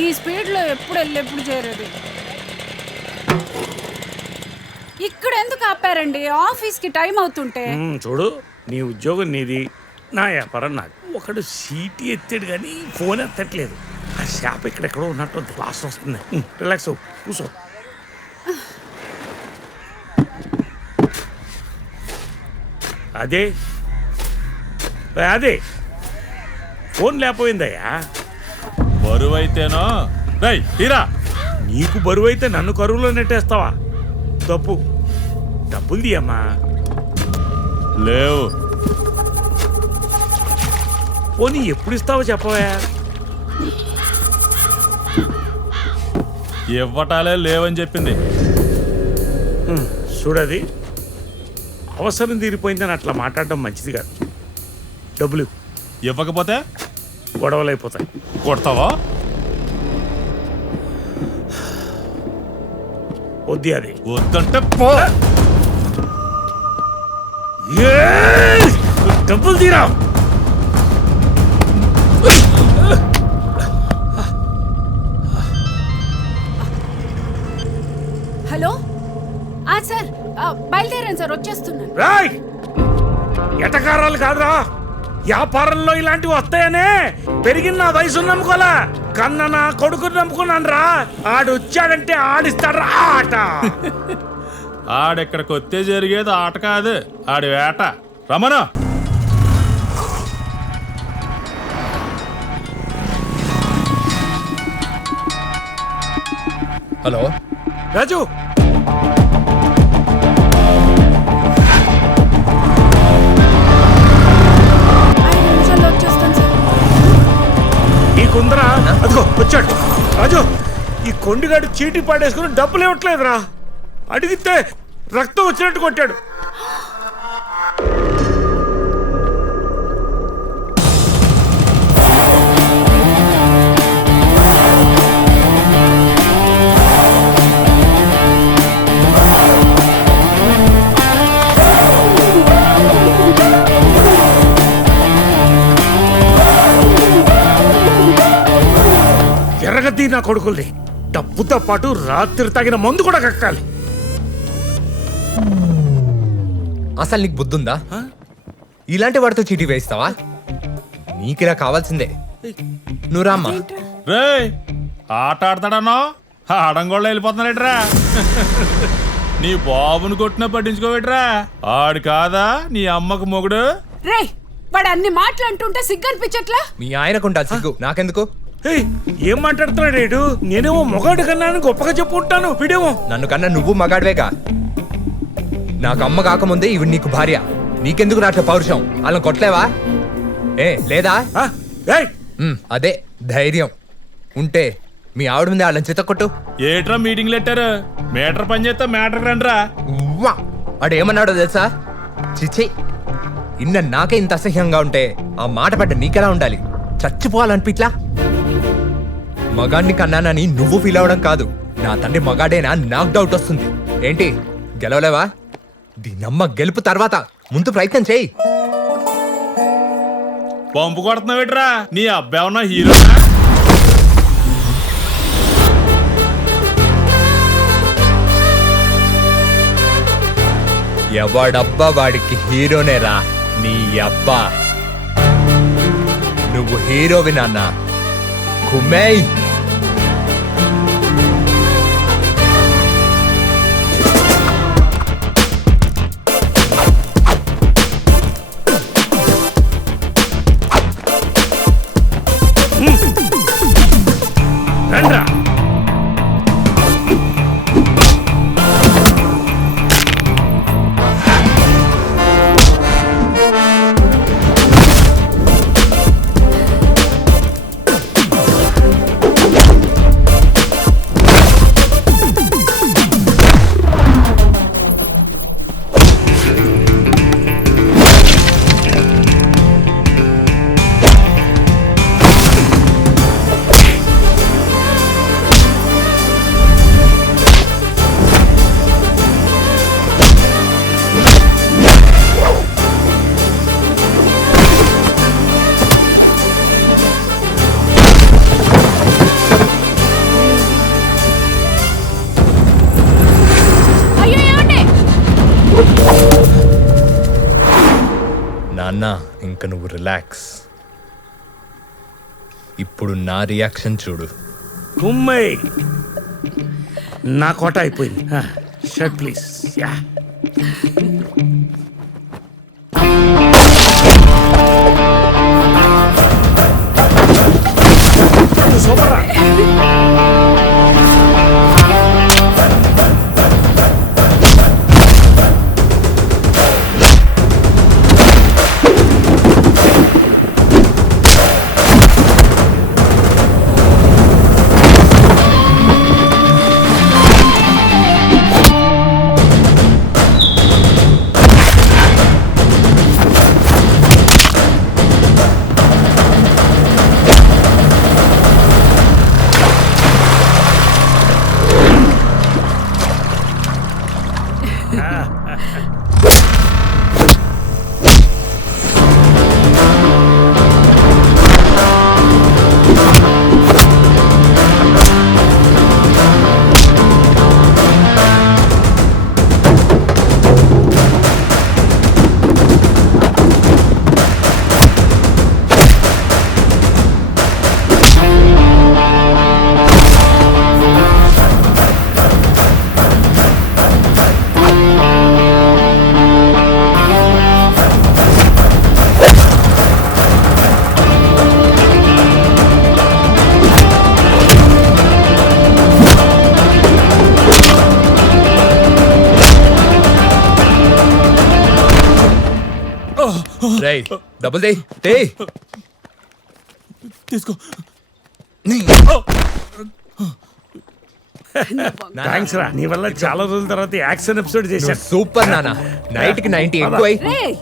ఈ స్పీడ్లో ఎప్పుడు ఎప్పుడు చేరేది. ఇక్కడ ఎందుకు ఆపారండి? ఆఫీస్కి టైం అవుతుంటే. చూడు, నీ ఉద్యోగం నీది, నా వ్యాపారం నాది. ఒకడు సీటీ ఎత్తాడు కానీ ఫోన్ ఎత్తట్లేదు. ఆ షాప్ ఇక్కడెక్కడో ఉన్నట్టు క్లాస్ వస్తుంది. రిలాక్స్ అవ్వు, కూర్చో. అదే అదే ఫోన్ లేకపోయిందయ్యా. బరువైతేనో రై తీరా. నీకు బరువు అయితే నన్ను కరువులో నెట్టేస్తావా? తప్పు. డబ్బులు తీయమ్మా. లేవు. పోనీ ఎప్పుడు ఇస్తావో చెప్పవా? ఇవ్వటాలే లేవని చెప్పింది. చూడది, అవసరం తీరిపోయిందని అట్లా మాట్లాడడం మంచిది కాదు. డబ్బులు ఇవ్వకపోతే గొడవలు అయిపోతాయి. కొడతావా? వద్ది. అది వద్దంటే పో. డబ్బులు తీరా. హలో సార్, బయలుదేరాను సార్, వచ్చేస్తున్నాను. రాయ్, ఎటకారాలు కాదురా. వ్యాపారంలో ఇలాంటివి వస్తాయనే పెరిగిన నా వయసును నమ్ముకోలే, కన్న నా కొడుకుని నమ్ముకున్నాను రా. ఆడు వచ్చాడంటే ఆడిస్తాడు ఆట. ఆడెక్కడికి వస్తే జరిగేది ఆట కాదు, ఆడి వేట. రమణ, హలో రాజు, వచ్చేస్తాను సార్. నీకుందరా? అదిగో వచ్చాడు రాజు. ఈ కొండిగాడు చీటీ పాడేసుకుని డబ్బులు ఇవ్వట్లేదురా. అడిగితే రక్తం వచ్చినట్టు కొట్టాడు. ఎర్రగద్ది నా కొడుకుల్ని. డబ్బుతో పాటు రాత్రి తగిన మందు కూడా కక్కాలి. అసలు నీకు బుద్ధుందా? ఇలాంటి వాడితో చీటీ వేయిస్తావా? నీకిలా కావాల్సిందే. నువ్వు రామ్మా. రే ఆట ఆడతాడన్నా ఆడంగోళ్ళ వెళ్ళిపోతున్నాడేట్రా. నీ బాబుని కొట్టినా పట్టించుకోవేట్రా. ఆడు కాదా నీ అమ్మకు మొగుడు? రే, వాడు అన్ని మాట్లాడుతుంటే సిగ్గు అనిపించట్లా? మీ ఆయనకుంటా సిగ్గు, నాకెందుకు? ఏం మాట్లాడుతున్నాడు ఏడు? నేనేమో మొగాడు కన్నా గొప్పగా చెప్పుకుంటాను, వీడేమో. నన్ను కన్నా నువ్వు మగాడివేగా. నాకు అమ్మ కాకముందే ఇవి నీకు భార్య. నీకెందుకు రాట్ల పౌరుషం? వాళ్ళని కొట్టలేవా? లేదా? అదే ధైర్యం ఉంటే మీ ఆవిడ ముందే వాళ్ళని చితక్కొట్టు. ఏట్రా మీటింగ్లు పెట్టారు? మీటర్ పని చేస్తే మ్యాటర్ రండ్రా. ఆడేమన్నాడో తెలుసా? చిచి, ఇన్న నాకే ఇంత అసహ్యంగా ఉంటే ఆ మాట పడ్డ నీకెలా ఉండాలి? చచ్చిపోవాలనిపిట్లా? మగాడిని కన్నానని నువ్వు ఫీల్ అవడం కాదు, నా తండ్రి మగాడేనా నాకు డౌట్ వస్తుంది. ఏంటి గెలవలేవా? దీనమ్మ గెలుపు తర్వాత ముందు ప్రయత్నం చేయి. పంపు కొడుతున్నావేట్రా? నీ అబ్బాయి ఉన్న హీరో. ఎవడబ్బా వాడికి హీరోనేరా నీ అబ్బా. నువ్వు హీరోవి నాన్న. కుమ్మేయ్. రండ్రా. నాన్న ఇంక నువ్వు రిలాక్స్. ఇప్పుడు నా రియాక్షన్ చూడు. కుమ్మై నా కోట అయిపోయింది. Shirt please. యా సూపర్ రా. రేయ్ డబుల్ దే దే తీసుకో. థ్యాంక్స్ రా, నీ వల్ల చాలా రోజుల తర్వాత యాక్షన్ ఎపిసోడ్ చేశాను. సూపర్ నాన్న. నైట్ కి 90 ఎక్కువై రేయ్